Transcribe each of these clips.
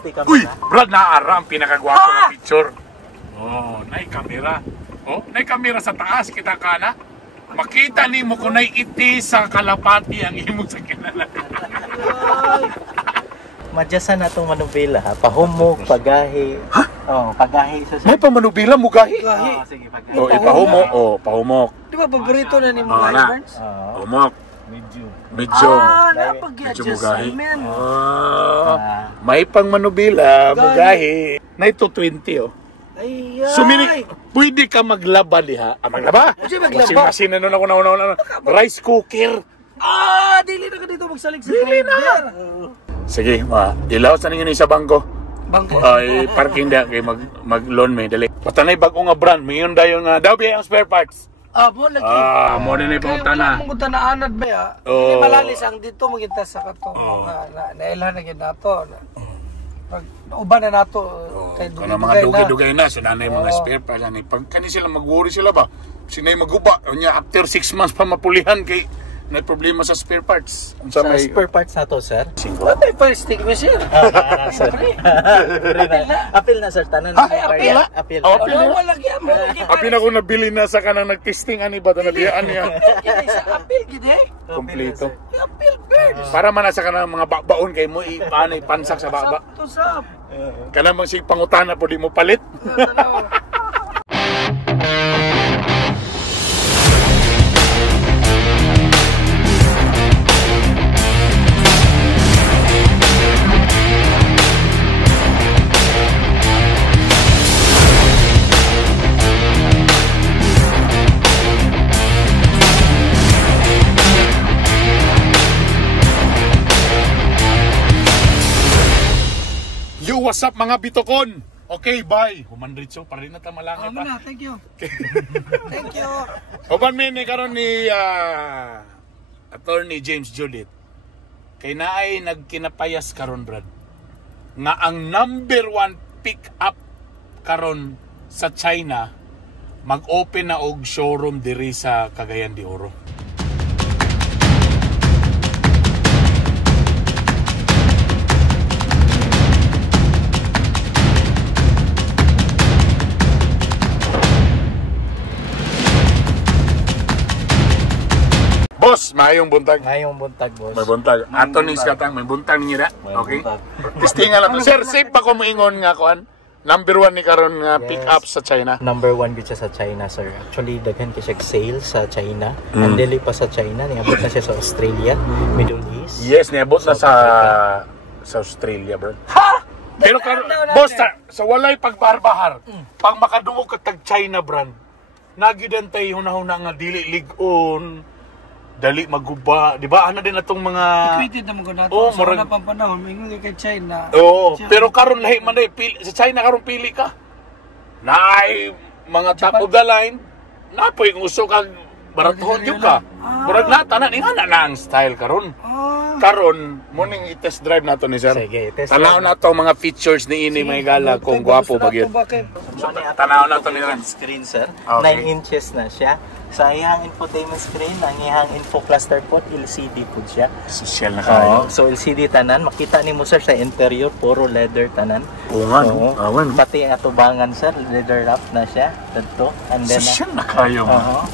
360 camera. Uy, Brad, naara ang pinakagwapo na picture. Oh, nay kamera. Oh, nay kamera sa taas, kita ka na. Makita ni mo kung nay iti sa kalapati ang imong sa kinala. Madyasan na itong manubila, ha? Pahumog, pagahi. Ha? Oo, pagahi. May pamanubila mo gahi? Oo, sige, pagahi. Oh, ipahumok. Oh, pahumok. Di ba paborito na ni Oo mga na. Burns? Humok. Medyo. Napag-adjust mugahi. namin. May pang manubila, mugahi. Na ito 20 oh. Ay, Sumili, pwede ka maglaba diha. Maglaba? Pwede maglaba? Masin na nun ako na. Rice cooker. Dili na ka dito magsalig sa grinder. Sige, ilaw sa ninyo sa bangko. Bangko. Ay, parking da kay mag-loan may dali. Patanay bago nga brand, mayon dayon nga daw biya ang spare parts. Mo lagi. Mo din ay Kaya pangutana. wala mong gutanaanad ba ya? Oo. Hindi malalis ang dito magita sa kato. Nailhan na gid nato. Pag uban na nato kay Kana dugay-dugay mga na. dugay-dugay na sa nanay mga spare parts ani. Pag kani sila mag-worry sila ba? Sinay maguba, nya after 6 months pa mapulihan kay may problema sa spare parts. Sa spare parts na to, sir? Wala pa stick mo sir. Sir. Apil na, sir. Tanan Ay, apil na? Apil. Oh, apil na? Wala gyud mo. Apil ako nabili na sa kanang nag-testing ani ba na biyaan niya. Sa apil gid eh. Kompleto. Apil birds. Para man na sa kanang mga baon kay mo ipaano ipansak sa baba. To sa. Kanang mang sig pangutana po di mo palit. Yo, what's up mga bitokon? Okay, bye. Humandritso pa rin na tamalangay pa. Thank you. Thank you. Oban mi ni karon ni Attorney James Judith. Kay naay nagkinapayas karon brad. Nga ang number 1 pick up karon sa China mag-open na og showroom diri sa Cagayan de Oro. Boss, mayong buntag. Ngayong buntag, boss. May buntag. Anthony Skatang, may buntag ninyo na. Okay? Testingan lang to. Sir, safe pa ko moingon nga kuan. Number 1 ni karon nga pick up sa China. Number 1 gid siya sa China, sir. Actually, daghan kay siya sale sa China. Ang dili pa sa China, niabot na siya sa Australia, Middle East. Yes, niabot na sa Australia, bro. Ha? Pero karon, boss, sa walay pagbarbahar, pag makadungog ka tag China brand, nagidantay hunahuna nga dili ligon, dali maguba, di ba? Ano din atong mga Tweeted naman ko nato. Oh, Sa murag- una pang panahon, mingon kay China. Oo, pero karon lahi man day sa China karon pili ka. Naay mga top of the line, napoy nguso kag baratuhon gyud ka. Murag na tanan ingana na ang style karon. Karon morning i-test drive nato ni sir. Sige, test Tanaw na to mga features ni ini may gala kung gwapo ba gyud. Tanaw na to ni Screen, sir. Okay. 9 inches na siya. Sa iyang infotainment screen, ang iyang info cluster po, LCD po siya. Social na kayo. So LCD tanan, makita ni mo sir sa interior, puro leather tanan. Oo nga, Oo. awan. Pati ang atubangan sir, leather wrap na siya. Dito. And then, Social na kayo.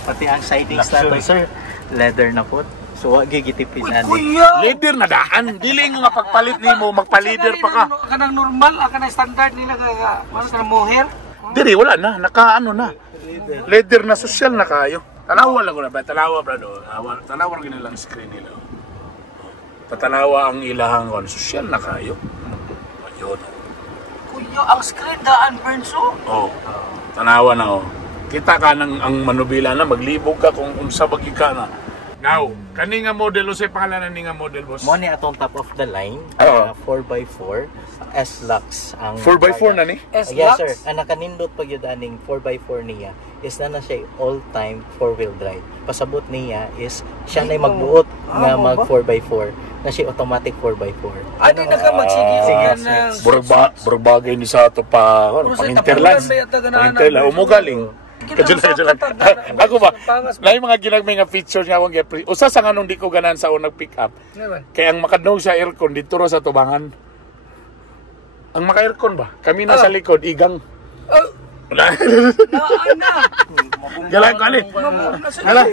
pati ang sidings na to sir, leather na po. So wag gigitipid ani. Kuya! Leader na daan. Dili nga pagpalit nimo, magpa-leader pa ka. Kanang normal, kanang standard nila kaya ano kanang mohair. Diri wala na, nakaano na. Leader na social na kayo. Tanawa lang ko na ba? Tanawa brado. Tanawa lang nilang screen nila. Patanawa ang ilahang kon. Social na kayo. Ayun. Kuya, ang screen daan Bernso. Oh. Tanawa na oh. Kita ka ng ang manubila na maglibog ka kung unsa bagi ka na. Now, kani nga model usay pangalan ni nga model boss. Mo ni atong top of the line, Oo. 4x4 S-Lux ang 4x4 na ni? Yes sir, ang nakanindot pag yun aning 4x4 niya is na siya all-time 4-wheel drive. Pasabot niya is siya na magbuot nga mag 4x4 na siya automatic 4x4. Adi na ka magsige-sige ng Burag bagay ni sa ato pa pang-interlands. Pang-interlands. Umugaling. Kajulan. Ako ba? Lain mga ginagmay nga features nga akong gepre. Usa sa nganong di ko ganan sa unang pick up. Kaya ang makadnog sa aircon dito ro sa tubangan. Ang maka-aircon ba? Kami nasa likod, igang. Na. Galang ko ani. Galang.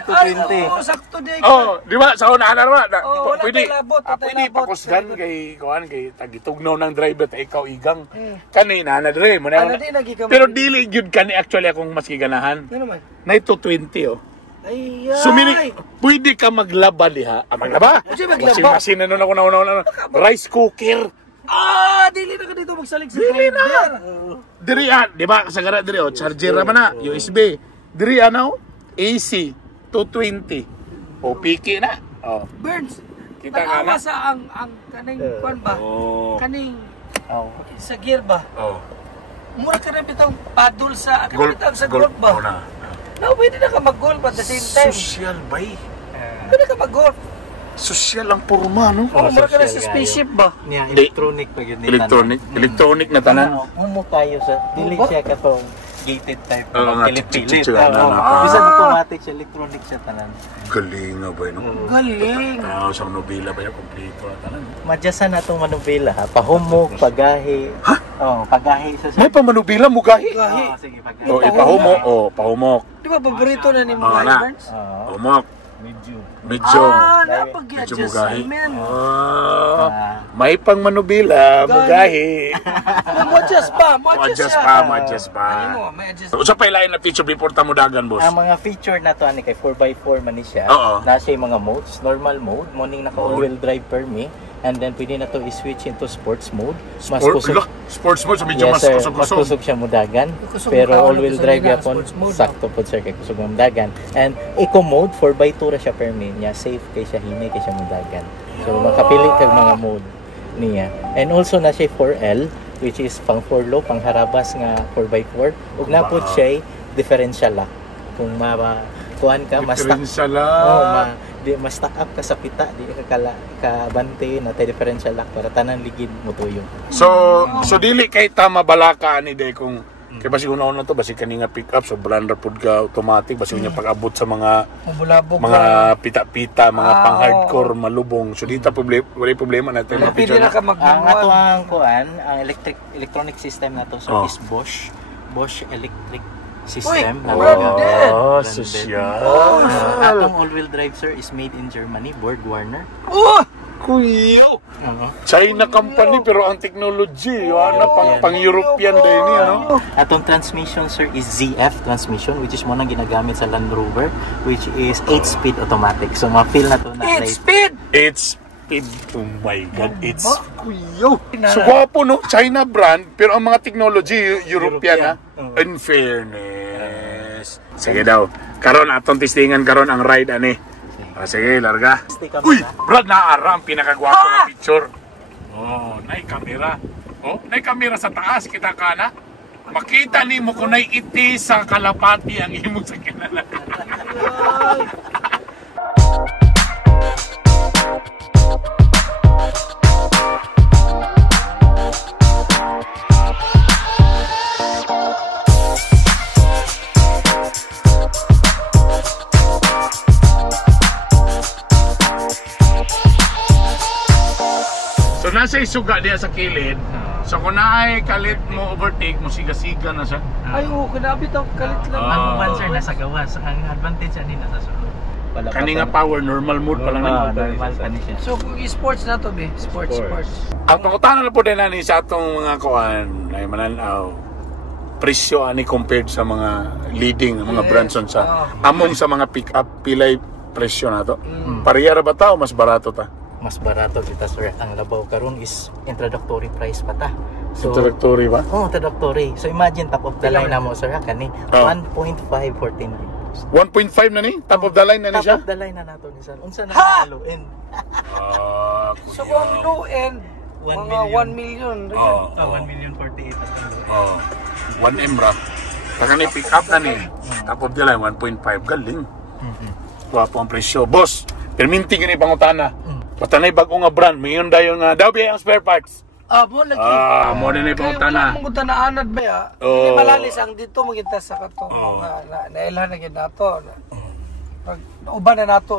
Sakto di. Oh, di ba sa unahan na naman. Oh, wala Pwede. tayo labot, wala tayo Pwede labot. pakusgan kay kuan kay tagitugnaw ng driver ta ikaw igang. Kanina na dire mo na. Ana di lagi ka. Pero dili gyud kani actually akong mas giganahan. Ano man? Na ito 20 oh. Ay. Sumini, pwede ka maglaba diha. Maglaba? Pwede maglaba. Masin na ako na. Rice cooker. Dili na ka dito magsalig sa grinder. Diri di ba kasagara diri oh, charger naman na, USB. Diri ano? AC 220. O piki na. Oh. Burns. Kita nga na. Sa ang kaning kwan ba? Oh. Kaning Oh. sa gear ba? Oh. Mura ka rin bitang paddle sa Golf kanang sa golf ba? na. No, pwede na ka mag-golf at the same time. Social bay. Pwede ka mag-golf. Social ang porma no. Oh, mura ka na sa social spaceship ba? Niya Di. electronic pag yun. Electronic na tanan. Kumo kayo sa dili Ba? siya katong gated type Oo nga, pilit-pilit. tsu-tsu-tsu, ano, Bisan automatic siya, electronic siya tanan. Galing nga ba no? Galing. Sa nobela ba yung kompleto na tanan? Madyasan na itong manubela ha. Pahumok, pagahi. Oh, pagahi sa May pamanubila mo gahi. Gahi. sige, pagahi. Oh, ipahumok. Oh, pahumok. Di ba paborito na ni Oo mga na. Burns? Humok. Medyo. Medyo. Napag-adjust Medyo mugahi. men. May pang manubila, mugahi. Mo-adjust pa, Mo-adjust pa. Ano mo, may adjust. Sa pailain na feature before ta mo dagan, boss. Ang mga feature na to ani kay 4x4 man ni siya. Oo. Na siya yung mga modes, normal mode, morning naka all-wheel drive per me. And then pwede na to i-switch into sports mode. Mas kusog. Sports mode, so medyo Yes, mas sir. kusog-kusog. Mas kusog siya mudagan. Kusog Pero mo all-wheel kaon, drive kusog na, yapon, sports mode, sakto po sir kay kusog mo mudagan. And eco mode 4x2 ra siya per me. Niya safe kay siya hini kay siya mudagan. So makapili kag mga mode niya. And also na siya 4L which is pang 4 low, pang harabas nga 4x4. Ug na po siya differential lock. Kung kuan ka mas Differential mas stack up ka sa pita, di ka kabante na tay differential lock para tanan ligid mo tuyo. So dili kay tama balaka ni day kung kay basi una to basi kani nga pick up so blender pud ka automatic basi nya pag-abot sa mga Mabulabog pita-pita, mga pang hardcore malubong. So dita wala problema natin Pwede mapicture na na. ka Ang ato mag-manual. ang kuan, ang electronic system na to so Oh. is Bosch electric system. Uy, branded! Social. Atong all-wheel drive sir is made in Germany, Borg Warner. Kuyaw! China company pero ang technology, pang European din ni ano. Atong transmission sir is ZF transmission which is mo nang ginagamit sa Land Rover which is 8-speed automatic. So ma-feel na to na 8 speed! It's speed. Oh my God, it's kuyaw. So gwapo no, China brand pero ang mga technology European ha. In fairness. Sige daw. Karon atong testingan karon ang ride ani. Sige, larga. Uy, Brad, naara ang pinakagwapo na picture. Oh, nay kamera. Oh, nay kamera sa taas kita kana. Makita nimo kung nay iti sa kalapati ang imong sakyanan. So nasa isuga diya sa kilid. So kung naay kalit mo overtake mo siga-siga na siya. Ay, kanabi to, kalit lang. Ang uban sir nasa gawas, ang advantage ani nasa sulod. Kani nga power normal mode pa lang nani. Normal pa ni siya. So, kung sports na to, be. Sports. Ang pangutana na po din nani sa atong mga kuan ay mananaw presyo ani compared sa mga leading mga brands sa among sa mga pick up pilay presyo na to. Pareha ra ba ta o mas barato ta? Mas barato kita sir. Ang labaw karon is introductory price pa ta. So Introductory ba? oh, introductory. So imagine top of the line na mo sir kani 1.5 14 1.5 na ni? Top of the line na ni siya? Top of the line na nato ni sir. Unsa na Ha! haluin? So, kung ang low end, 1 mga 1 million. 1 million 48 at ang 1M ra. Taka ni pick up na ni. Top of the line 1.5 galing. Wapo ang presyo. Boss, perminti gini pangutana. Patanay bago nga brand, mayon dayon nga daw biya ang spare parts. Mo lagi. Mo din ay Kaya pangutana. wala mong na anad ba ya? Oo. Hindi malalis ang dito, magita sa kato. Nailhan na gina to. Pag uban na nato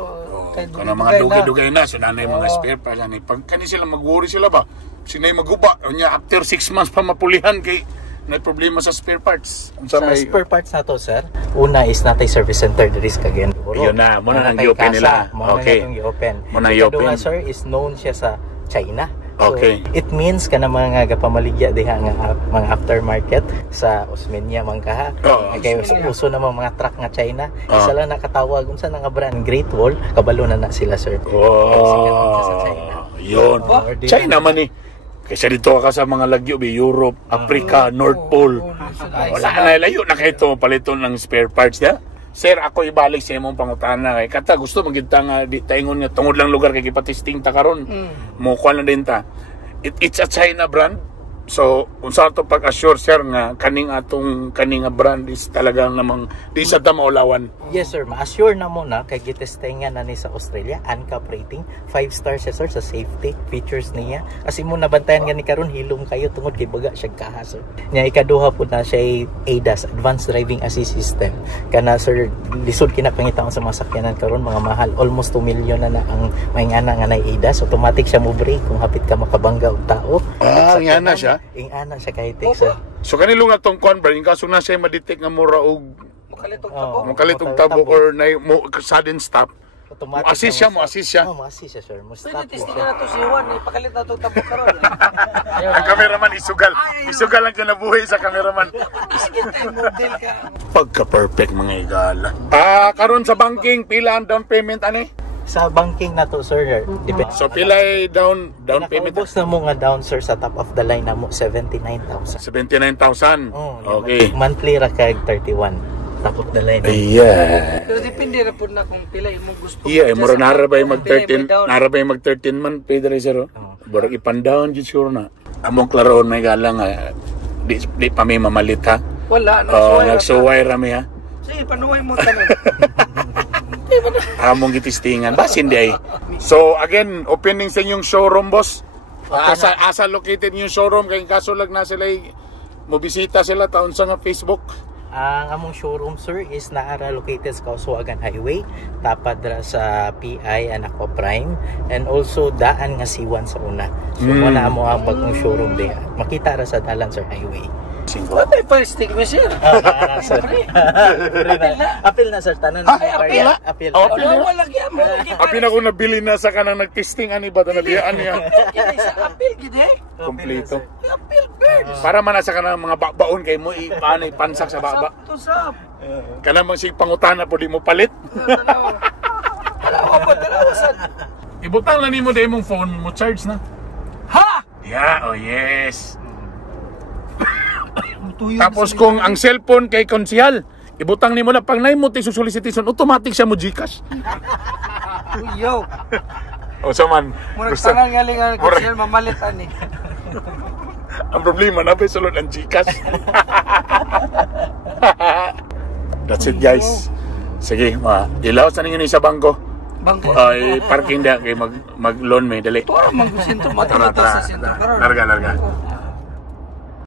kay Kung mga dugay-dugay na, so nanay mga spare parts ani. Pag kani sila mag-worry sila ba? Sinay maguba, nya after 6 months pa mapulihan kay na problema sa spare parts. Sa spare parts na to, sir, una is natay service center diri sa Cagayan de Oro. Yun na, muna nang i-open nila. Okay. Muna i-open. Ikaduha, sir, is known siya sa China. So, Okay. it means ka na mga gapamaligya diha nga mga aftermarket sa Osmeña man kaha. Kay uso na mga truck nga China. Isa lang nakatawag unsa nga brand Great Wall, kabalo na sila, sir. Sa China. Yun. China man eh. Kaysa dito ka sa mga lagyo, Europe, Africa, North Pole. Wala na, layo na kayo ito, paliton ng spare parts ya. Sir, ako ibalik sa imong pangutana kay kata gusto magita nga di taingon nga tungod lang lugar kay gipatisting ta karon. Mo kuan lang din ta. It's a China brand. So, unsa to pag-assure sir nga kaning nga brand is talagang namang di sa ta maulawan. Yes, sir. Ma-assure na mo na kay gitestingan na ni sa Australia, ANCAP rating, 5 stars siya, sir, sa safety features niya. Kasi mo nabantayan nga ni karon hilom kayo tungod kay baga siya kaha, sir. Nya ikaduha po na siya ADAS, Advanced Driving Assist System. Kana, sir, lisod kinapangitaon sa mga sakyanan karon mga mahal, almost 2 million na ang maingana nga na ADAS. Automatic siya mo brake kung hapit ka makabangga og tao. Nga na siya. Ingana siya kay sir. So kanilo nga tong kon in kaso na siya ma-detect nga mura og mukalitog tabok or na sudden stop. Automatic. Mo-assist siya. Mo-assist siya, sir. Mo-stop Pwede testing na to si Juan, ipakalit na itong tabok karon. Ang cameraman isugal. Isugal lang ka nabuhay sa cameraman. Model ka. Pagka-perfect mga igala. Karon sa banking, pila ang down payment ani? Sa banking na to, sir, depende. So pila ay down payment? Nakaubos na mo nga down, sir, sa top of the line na mo 79,000. 79,000. Okay. Monthly ra kag 31. Top of the line. Yeah. Pero depende na po na kung pila imong gusto. Yeah, mura narabay mag 13, narabay mag 13 man pwede rin sir. Borog ipandown jud sure na. Among klaron may galang di pa may mamalit ha. Wala, nagsuway rami ha. Sige, panuway mo tanan. Among gitistingan basin di ay. So again, opening sa inyong showroom boss. Asa located yung showroom kay kaso lang na sila mo bisita sila taon sa nga Facebook. Ang among showroom, sir, is naara located sa Causuagan Highway, tapad ra sa PI and Aqua Prime, and also daan nga C1 sa una. So muna mo ang bagong showroom diha. Makita ra sa dalan, sir, highway. What ay pa stick me sir? Sir. Apil na, sir, tanan. Apil. Wala lagi mo. Apil ako nabili na sa kanang nagtesting ani ba nabiyaan niya. Apil gid eh. Kompleto. Apil birds. Para man sa kanang mga baon kay mo ipanay pansak sa baba. To sab. Kanang mga sig pangutana po di mo palit. Dalawa pa dalawasan. Ibutang na nimo di imong phone mo charge na. Ha? Yeah, oh yes. Tapos kung ang cellphone kay konsihal, ibutang nimo na pang nay mo ti solicitation, automatic siya mo GCash. Yo. O sa man. Murag tanan galingan ko siya mamalit ani. Ang problema na ba sulod ang GCash. That's it guys. Sige, ilaw sa ninyo ni sa bangko. Bangko. Ay parking da kay mag loan may dali. Tuwa man ko sentro matarata sa sentro. Larga.